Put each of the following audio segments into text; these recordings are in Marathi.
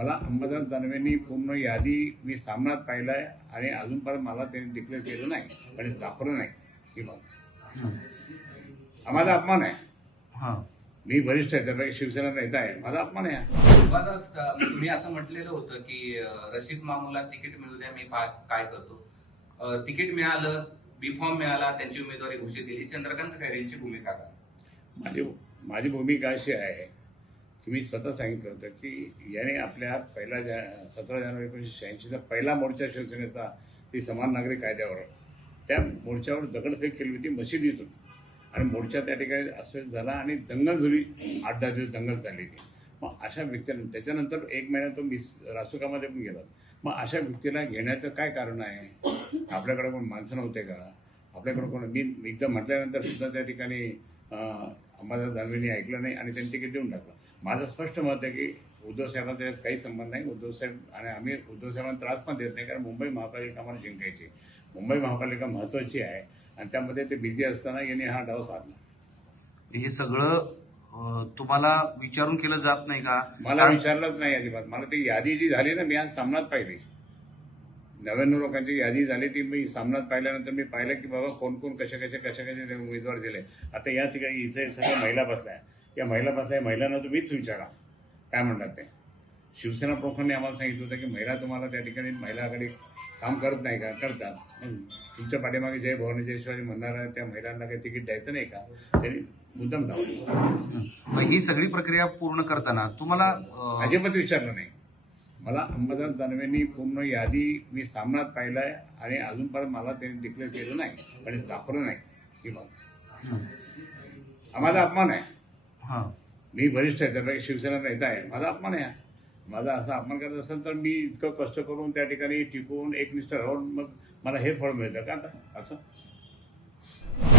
मला अंबादास दानवेंनी पूर्ण यादी मी सामनात पाहिलाय आणि अजूनपर्यंत मला त्यांनी डिक्लेअर केलं नाही आणि दाखवलं नाही की मग आम्हाला अपमान आहे. मी वरिष्ठ आहे, त्यापैकी शिवसेना नेता आहे, माझा अपमान आहे. तुम्ही असं म्हटलेलं होतं की रशीद मामूला तिकीट मिळू द्या, मी काय करतो. तिकीट मिळालं, बी फॉर्म मिळाला, त्यांची उमेदवारी घोषित केली. चंद्रकांत खैरेंची भूमिका काय? माझी भूमिका अशी आहे की मी स्वतः सांगितलं होतं की याने आपल्या पहिला 17 जानेवारी 1986चा पहिला मोर्चा शिवसेनेचा ती समान नागरी कायद्यावर, त्या मोर्चावर दगडफेक केली होती मशिदीतून आणि मोर्चा त्या ठिकाणी अस्वस्थ झाला आणि दंगल झाली. 8-10 दिवस दंगल चालली ती. मग अशा व्यक्तीला त्याच्यानंतर 1 महिना तो रासुकामध्ये पण गेला. मग अशा व्यक्तीला घेण्याचं काय कारण आहे? आपल्याकडे कोण माणसं नव्हते का? आपल्याकडे कोण? मी एकदा म्हटल्यानंतर सुद्धा त्या ठिकाणी अंबादास दानवेंनी ऐकलं नाही आणि त्यांनी तिकीट देऊन टाकलं. माझं स्पष्ट मत आहे की उद्धव साहेबांचा त्याच्यात काही संबंध नाही. उद्धव साहेब आणि आम्ही उद्धव साहेबांना त्रास पण देत नाही, कारण मुंबई महापालिका आम्हाला जिंकायची. मुंबई महापालिका महत्त्वाची आहे आणि त्यामध्ये ते बिझी असताना यांनी हा डाव साधला. हे सगळं तुम्हाला विचारून केलं जात नाही का? मला विचारलंच नाही अजिबात. मला ती यादी जी झाली ना, मी आज सामनात पाहिली. 99 लोकांची यादी झाली, ती मी सामनात पाहिल्यानंतर मी पाहिलं की बाबा कोण कोण कशा उमेदवार दिले. आता या ठिकाणी इथे सगळ्या महिला बसल्या, या महिला बसल्या, महिलांना तुम्हीच विचारा काय म्हणतात ते. शिवसेना प्रमुखांनी आम्हाला सांगितलं होतं की महिला तुम्हाला त्या ठिकाणी महिला आघाडी काम करत नाही का? करतात. तुमच्या पाठीमागे जय भवानी जय शिवाजी म्हणणाऱ्या त्या महिलांना काही तिकीट द्यायचं नाही का? त्यांनी मुद्दाम धावलं. मग ही सगळी प्रक्रिया पूर्ण करताना तुम्हाला अजिबात विचारलं नाही. मला अंबादास दानवेंनी पूर्ण यादी मी सामनात पाहिलाय आणि अजूनपर्यंत मला त्यांनी डिक्लेअर केलं नाही आणि दाखवलं नाही की मग आम्हाला अपमान आहे. मी वरिष्ठ आहे, त्यापैकी शिवसेना नेता आहे, माझा अपमान आहे. माझा असा अपमान करत असेल तर मी इतकं कष्ट करून त्या ठिकाणी टिकून एकनिष्ठ राहून मग मला हे फळ मिळतं का? आता असं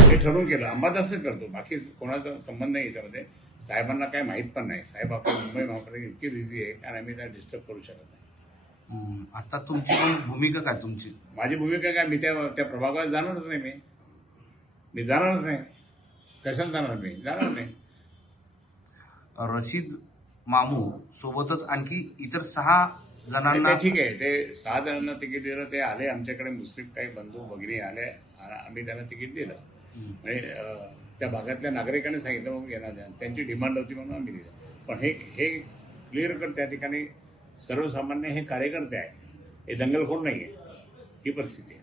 हे ठरवून केलं. अंबादासच करतो, बाकी कोणाचा संबंध नाही याच्यामध्ये. साहेबांना काय माहीत पण नाही. साहेब आपल्या मुंबई महापालिका इतकी बिझी आहे आणि आम्ही त्याला डिस्टर्ब करू शकत नाही. आता तुमची भूमिका काय? तुमची माझी भूमिका काय? मी त्या प्रभागात जाणारच नाही. मी जाणारच नाही. कशाला जाणार? मी जाणार नाही. रशीद मामू सोबतच आणखी इतर 6 जणांना, ठीक आहे, ते 6 जणांना तिकीट दिलं. ते आले आमच्याकडे, मुस्लिम काही बंधू भगिनी आले, आम्ही त्यांना तिकीट दिलं. म्हणजे त्या भागातल्या नागरिकांनी सांगितलं मग येणार, त्यांची डिमांड होती म्हणून आम्ही दिलं. पण हे क्लिअर कर, त्या ठिकाणी सर्वसामान्य हे कार्यकर्ते आहे, हे दंगलखोर नाही आहे, ही परिस्थिती आहे.